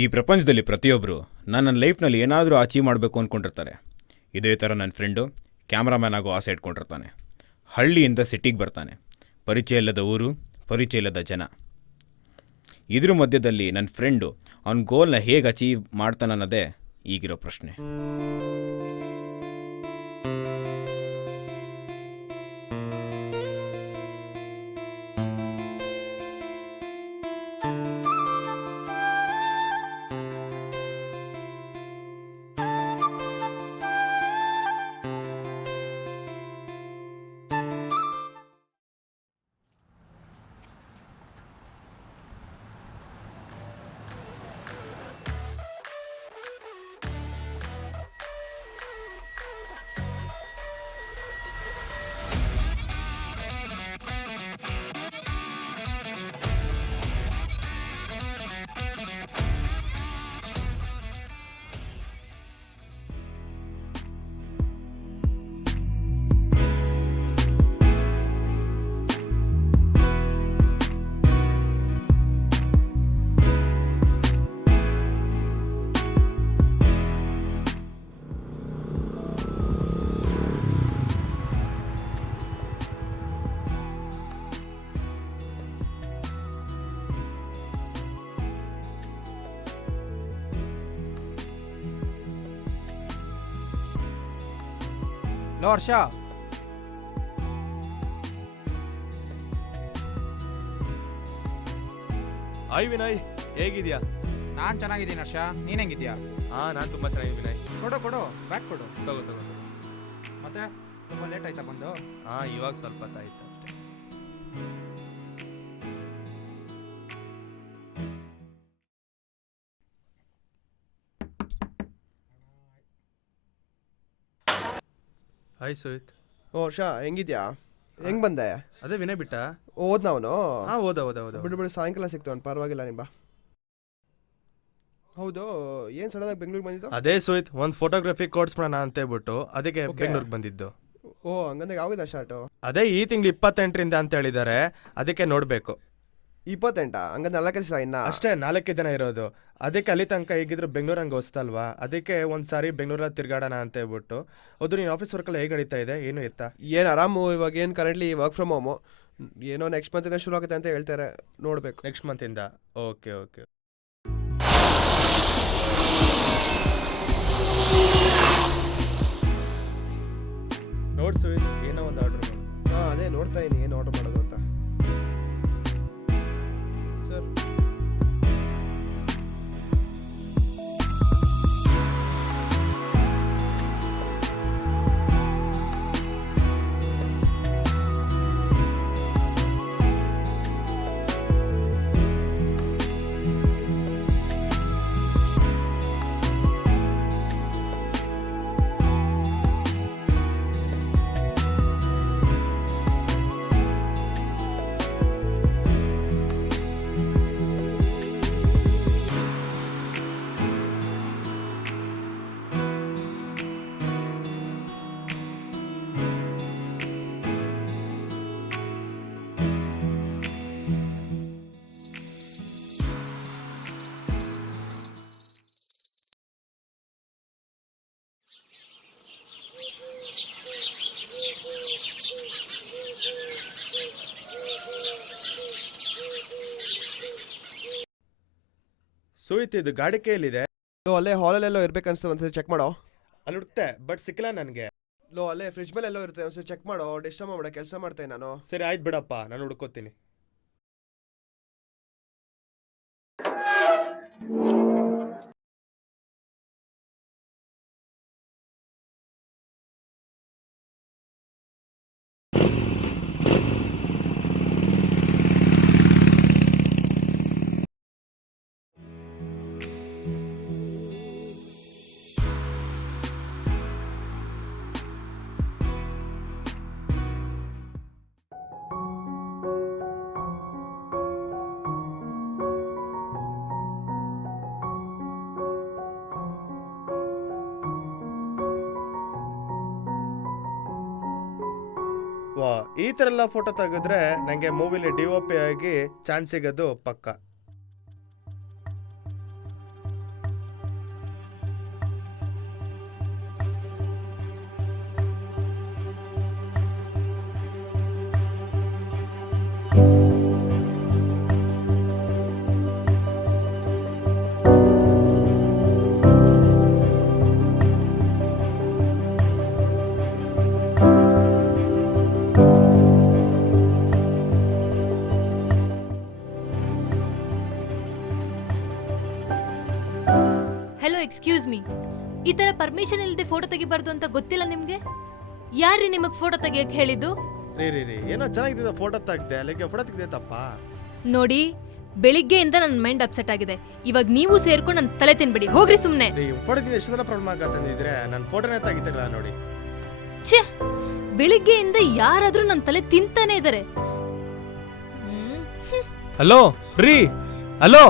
ಈ ಪ್ರಪಂಚದಲ್ಲಿ ಪ್ರತಿಯೊಬ್ಬರು ನನ್ನ ಲೈಫ್ನಲ್ಲಿ ಏನಾದರೂ ಅಚೀವ್ ಮಾಡಬೇಕು ಅಂದ್ಕೊಂಡಿರ್ತಾರೆ. ಇದೇ ಥರ ನನ್ನ ಫ್ರೆಂಡು ಕ್ಯಾಮ್ರಾಮ್ಯಾನ್ ಆಗೋ ಆಸೆ ಇಟ್ಕೊಂಡಿರ್ತಾನೆ. ಹಳ್ಳಿಯಿಂದ ಸಿಟಿಗೆ ಬರ್ತಾನೆ. ಪರಿಚಯ ಇಲ್ಲದ ಊರು, ಪರಿಚಯ ಇಲ್ಲದ ಜನ. ಇದ್ರ ಮಧ್ಯದಲ್ಲಿ ನನ್ನ ಫ್ರೆಂಡು ಅವನ ಗೋಲ್ನ ಹೇಗೆ ಅಚೀವ್ ಮಾಡ್ತಾನನ್ನೋದೇ ಈಗಿರೋ ಪ್ರಶ್ನೆ. ಲೋ ಹರ್ಷ, ಹಾಯ್ ವಿನಯ್, ಹೇಗಿದ್ಯಾ? ನಾನ್ ಚೆನ್ನಾಗಿದ್ದೀನಿ ಹರ್ಷ, ನೀನ್ ಹೆಂಗಿದ್ಯಾ? ನಾನು ತುಂಬಾ ಚೆನ್ನಾಗಿದ್ದೀನಿ ವಿನಯ್. ಕೊಡು ಬ್ಯಾಗ್ ಕೊಡು. ತಗೋ. ಮತ್ತೆ ತುಂಬಾ ಲೇಟ್ ಆಯ್ತಾ ಬಂದು? ಇವಾಗ ಸ್ವಲ್ಪ ಹೊತ್ತಾಯ್ತು ಅಷ್ಟೇ. ಹಾಯ್ ಸುಹಿತ್. ಓ ಹರ್ಷ, ಹೆಂಗಿದ್ಯಾ? ಹೆಂಗ್ ಬಂದೆ? ಅದೇ ವಿನಯ್ ಬಿಟ್ಟ? ಓದ್ನ ಅವನು? ಓದ ಬಿಡು ಸಾಯಂಕಾಲ ಸಿಗ್ತಾವನ್, ಪರವಾಗಿಲ್ಲ ನಿಂಬ. ಹೌದು, ಏನ್ ಸಡನ್ ಆಗಿ ಬೆಂಗಳೂರಿಗೆ ಬಂದಿದ್ದು? ಅದೇ ಸುಹಿತ್, ಒಂದು ಫೋಟೋಗ್ರಫಿ ಕೋರ್ಸ್ ಮಾಡೋಣ ಅಂತ ಹೇಳ್ಬಿಟ್ಟು ಅದಕ್ಕೆ ಬೆಂಗಳೂರಿಗೆ ಬಂದಿದ್ದು. ಓ ಹಂಗಂದ್ರೆ ಯಾವಾಗ ಶಾರ್ಟು? ಅದೇ ಈ ತಿಂಗಳು 28ರಿಂದ ಅಂತ ಹೇಳಿದ್ದಾರೆ, ಅದಕ್ಕೆ ನೋಡ್ಬೇಕು. 28? ಹಂಗಂದ್ರೆ 4 ದಿವಸ ಇನ್ನ ಅಷ್ಟೇ, 4 ದಿನ ಇರೋದು. ಅದಕ್ಕೆ ಅಲ್ಲಿ ತನಕ ಹೇಗಿದ್ರು ಬೆಂಗಳೂರು ಹಂಗೆ ಹೊಸ್ತಲ್ವಾ, ಅದಕ್ಕೆ ಒಂದ್ಸಾರಿ ಬೆಂಗಳೂರಲ್ಲಿ ತಿರ್ಗಾಡೋಣ ಅಂತ ಹೇಳ್ಬಿಟ್ಟು. ಹೌದು, ನೀನು ಆಫೀಸ್ ವರ್ಕಲ್ಲಿ ಹೇಗೆ ನಡೀತಾ ಇದೆ? ಏನು ಎತ್ತಾ? ಏನು ಆರಾಮು. ಇವಾಗ ಏನು ಕರೆಂಟ್ಲಿ ವರ್ಕ್ ಫ್ರಮ್ ಹೋಮು. ಏನೋ ನೆಕ್ಸ್ಟ್ ಮಂತಿಂದ ಶುರು ಆಗುತ್ತೆ ಅಂತ ಹೇಳ್ತಾರೆ, ನೋಡ್ಬೇಕು. ನೆಕ್ಸ್ಟ್ ಮಂತಿಂದ? ಓಕೆ. ನೋಡ್ಸು, ಏನೋ ಒಂದು ಆರ್ಡರ್ ಮಾಡು. ಅದೇ ನೋಡ್ತಾ ಇದೀನಿ ಏನು ಆರ್ಡರ್ ಮಾಡೋದು ಅಂತ. ಸರ್, ಸುಹಿತ್, ಇದು ಗಾಡಿ ಕೈಯಲ್ಲಿದೆ. ಅಲ್ಲೇ ಹಾಲಲ್ಲೆಲ್ಲೋ ಇರ್ಬೇಕನ್ಸ್ತು, ಒಂದ್ಸರಿ ಚೆಕ್ ಮಾಡೋ. ಅಲ್ಲಿ ಹುಡುಕ್ತೆ, ಬಟ್ ಸಿಕ್ಕಿಲ್ಲ ನನಗೆ. ಅಲ್ಲೇ ಫ್ರಿಜ್ ಮೇಲೆ ಎಲ್ಲೋ ಇರುತ್ತೆ, ಒಂದ್ಸರಿ ಚೆಕ್ ಮಾಡೋ. ಡಿಸ್ಟರ್ಬ್ ಮಾಡೋ, ಕೆಲಸ ಮಾಡ್ತೇನೆ ನಾನು. ಸರಿ ಆಯ್ತು ಬಿಡಪ್ಪ, ನಾನು ಹುಡ್ಕೋತೀನಿ. ವಾ, ಈ ಥರ ಎಲ್ಲ ಫೋಟೋ ತೆಗೆದ್ರೆ ನನಗೆ ಮೂವಿಲಿ DOP ಆಗಿ ಚಾನ್ಸ್ ಸಿಗೋದು ಪಕ್ಕ. ಹೆಲೋ ಎಕ್ಸ್ಕ್ಯೂಸ್ ಮೀ, ಈ ತರ ಪರ್ಮಿಷನ್ ಇಲ್ಲದೆ ಫೋಟೋ ತೆಗಿಬಾರ್ದು ಅಂತ ಗೊತ್ತಿಲ್ಲ ನಿಮ್ಗೆ? ಯಾರ್ರೀ ನಿಮಗ್ ಫೋಟೋ ತೆಗಿಯಕ್ ಹೇಳಿದ್ದು? ರೀ ಏನೋ ಚೆನ್ನಾಗಿದೆ ಫೋಟೋ ತೆಗ್ದೆ, ಅಲ್ಲಿಗೆ ಫೋಟೋ ತೆಗ್ದೆ ತಪ್ಪ. ನೋಡಿ, ಬೆಳಿಗ್ಗೆಯಿಂದ ನನ್ನ ಮೈಂಡ್ ಅಪ್ಸೆಟ್ ಆಗಿದೆ. ಇವಾಗ ನೀವು ಸೇರ್ಕೊಂಡು ನನ್ನ ತಲೆ ತಿನ್ಬಿಡಿ, ಹೋಗ್ರಿ ಸುಮ್ನೆ. ರೀ ಫೋಟೋದಿಂದ ಎಷ್ಟು ಜನ ಪ್ರಾಬ್ಲಮ್ ಆಗತ್ತಂದಿದ್ರೆ ನನ್ನ ಫೋಟೋನೇ ತೆಗಿತಿರಲ್ಲ ನೋಡಿ. ಛೇ, ಬೆಳಿಗ್ಗೆಯಿಂದ ಯಾರಾದ್ರೂ ನನ್ನ ತಲೆ ತಿಂತಾನೆ ಇದಾರೆ. ಹಲೋ ರೀ, ಹಲೋ.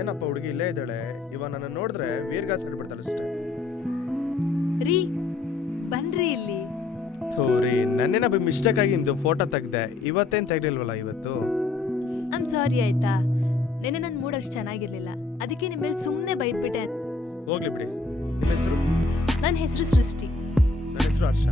ಏನಪ್ಪ ಹುಡುಗಿ ಇಲ್ಲೇ ಇದ್ದಾಳೆ, ಇವಾಗ ನನ್ನ ನೋಡಿದ್ರೆ ವೀರ್ಗಾಸ್ ಹಿಡ್ಬಿಡ್ತಾಳೆ ಅಷ್ಟೇ. ರೀ ಬನ್ರಿ ಇಲ್ಲಿ. ಥೋರಿ, ನನ್ನೇನ ಮಿಸ್ಟೇಕ್ ಆಗಿ ನಿಮ್ದು ಫೋಟೋ ತೆಗ್ದೆ, ಇವತ್ತೇನು ತೆಗ್ಲಿಲ್ವಲ್ಲ ಇವತ್ತು. ಐಮ್ ಸಾರಿ ಆಯ್ತಾ, ನೆನ್ನೆ ನನ್ನ ಮೂಡ್ ಅಷ್ಟು ಚೆನ್ನಾಗಿರ್ಲಿಲ್ಲ, ಅದಕ್ಕೆ ನಿಮ್ಮ ಮೇಲೆ ಸುಮ್ಮನೆ ಬೈದ್ಬಿಟ್ಟೆ. ಹೋಗ್ಲಿ ಬಿಡಿ. ನಿಮ್ಮ ಹೆಸರು? ನನ್ನ ಹೆಸರು ಸೃಷ್ಟಿ. ನನ್ನ ಹೆಸರು ಹರ್ಷ.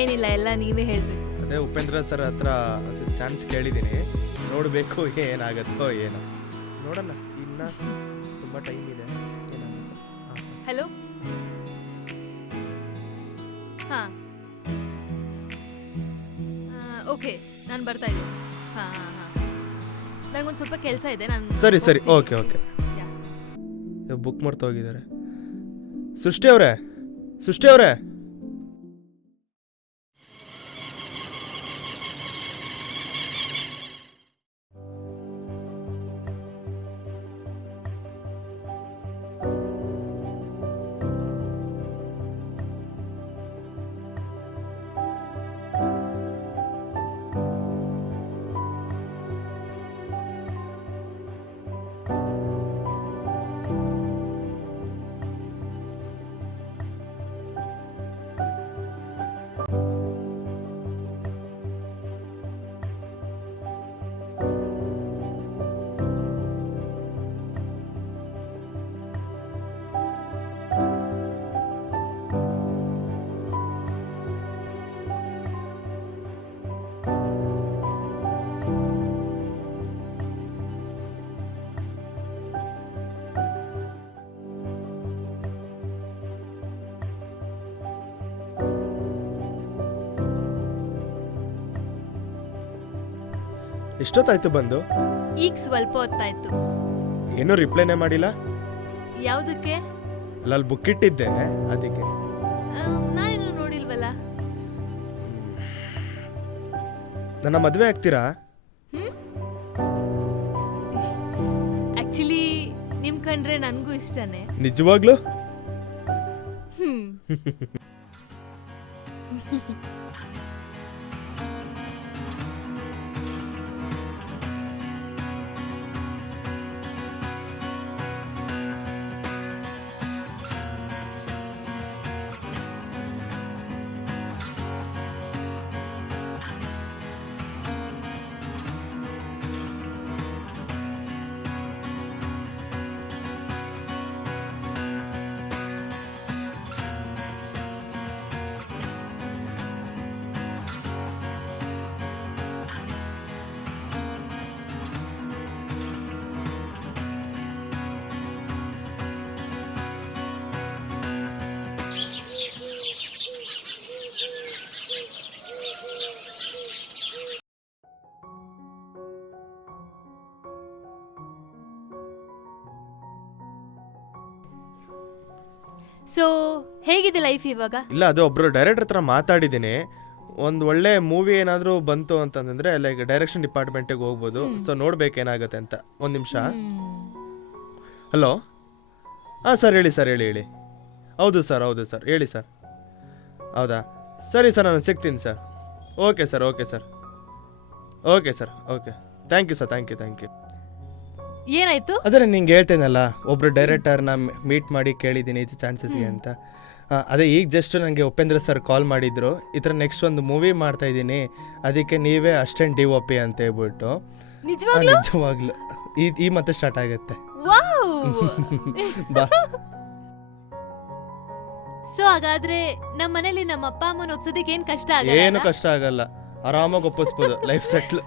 ಏನಿಲ್ಲ, ಎಲ್ಲ ನೀವೇ ಹೇಳ್ಬೇಕು. ಅದೇ ಉಪೇಂದ್ರ ಸರ್ ಹತ್ರ ಚಾನ್ಸ್ ಕೇಳಿದ್ದೀನಿ, ನೋಡಬೇಕು ಏನಾಗತ್ತೋ ಏನೋ. ನೋಡೋಣ, ಇನ್ನ ತುಂಬ ಟೈಮ್ ಇದೆ. ಹಲೋ, ಹಾ ಓಕೆ, ನಾನು ಬರ್ತಾ ಇದ್ದೀನಿ. ಹಾಂ ಹಾಂ ಹಾಂ, ನಂಗೊಂದು ಸ್ವಲ್ಪ ಕೆಲಸ ಇದೆ, ನಾನು ಸರಿ ಸರಿ, ಓಕೆ ಓಕೆ. ಬುಕ್ ಮಾಡ್ತಾ ಹೋಗಿದ್ದಾರೆ. ಸೃಷ್ಟಿ ಅವರೇ, ಸೃಷ್ಟಿ ಅವರೇ. ಎಷ್ಟೊತ್ತಾಯ್ತು ಬಂದು? ಈಗ ಸ್ವಲ್ಪ ಹೊತ್ತಾಯ್ತು. ಏನೂ ರಿಪ್ಲೈನೇ ಮಾಡಿಲ್ಲ. ಯಾವುದಕ್ಕೆ? ಅಲ್ಲಿ ಬುಕ್ ಇಟ್ಟಿದ್ದೆ, ಅದಕ್ಕೆ. ನಾನೇನು ನೋಡಿಲ್ವಲ್ಲ. ನನ್ನ ಮದುವೆ ಆಗ್ತೀರಾ? ಆಕ್ಚುಲಿ ನಿಮ್ ಕಂಡ್ರೆ ನನಗೂ ಇಷ್ಟನೇ. ನಿಜವಾಗ್ಲೂ? ಸೊ ಹೇಗಿದೆ ಲೈಫ್ ಇವಾಗ? ಇಲ್ಲ ಅದು ಒಬ್ಬರು ಡೈರೆಕ್ಟರ್ ಹತ್ರ ಮಾತಾಡಿದ್ದೀನಿ. ಒಂದು ಒಳ್ಳೆ ಮೂವಿ ಏನಾದರೂ ಬಂತು ಅಂತಂದರೆ ಲೈಕ್ ಡೈರೆಕ್ಷನ್ ಡಿಪಾರ್ಟ್ಮೆಂಟಿಗೆ ಹೋಗ್ಬೋದು. ಸೊ ನೋಡ್ಬೇಕೇನಾಗುತ್ತೆ ಅಂತ. ಒಂದು ನಿಮಿಷ. ಹಲೋ. ಹಾಂ ಸರ್, ಹೇಳಿ ಸರ್, ಹೇಳಿ. ಹೌದು ಸರ್ ಹೇಳಿ ಸರ್. ಹೌದಾ, ಸರಿ ಸರ್, ನಾನು ಸಿಗ್ತೀನಿ sir. Okay sir. Okay, thank you sir, thank you. ಏನಾಯ್ತು? ಅದೇ ನಿಂಗೆ ಹೇಳ್ತೇನಲ್ಲ, ಒಬ್ಬರು ಡೈರೆಕ್ಟರ್ನ ಮೀಟ್ ಮಾಡಿ ಕೇಳಿದ್ದೀನಿ ಇದು ಚಾನ್ಸಸ್ಗೆ ಅಂತ. ಅದೇ ಈಗ ಜಸ್ಟ್ ನನಗೆ ಉಪೇಂದ್ರ ಸರ್ ಕಾಲ್ ಮಾಡಿದ್ರು, ಈ ಥರ ನೆಕ್ಸ್ಟ್ ಒಂದು ಮೂವಿ ಮಾಡ್ತಾಯಿದ್ದೀನಿ, ಅದಕ್ಕೆ ನೀವೇ ಅಸಿಸ್ಟೆಂಟ್ DOP ಅಂತ ಹೇಳ್ಬಿಟ್ಟು. ನಿಜವಾಗ್ಲೂ ಈ ಮತ್ತೆ ಸ್ಟಾರ್ಟ್ ಆಗುತ್ತೆ. ಬಾ. ಸೊ ಹಾಗಾದ್ರೆ ನಮ್ಮ ಮನೇಲಿ ನಮ್ಮ ಅಪ್ಪ ಅಮ್ಮನ ಒಪ್ಸೋದಕ್ಕೆ ಏನ್ ಕಷ್ಟ ಏನು ಆಗಲ್ಲ? ಕಷ್ಟ ಆಗಲ್ಲ, ಆರಾಮಾಗಿ ಒಪ್ಪಿಸ್ಬೋದು, ಲೈಫ್ ಸೆಟ್ಲ್.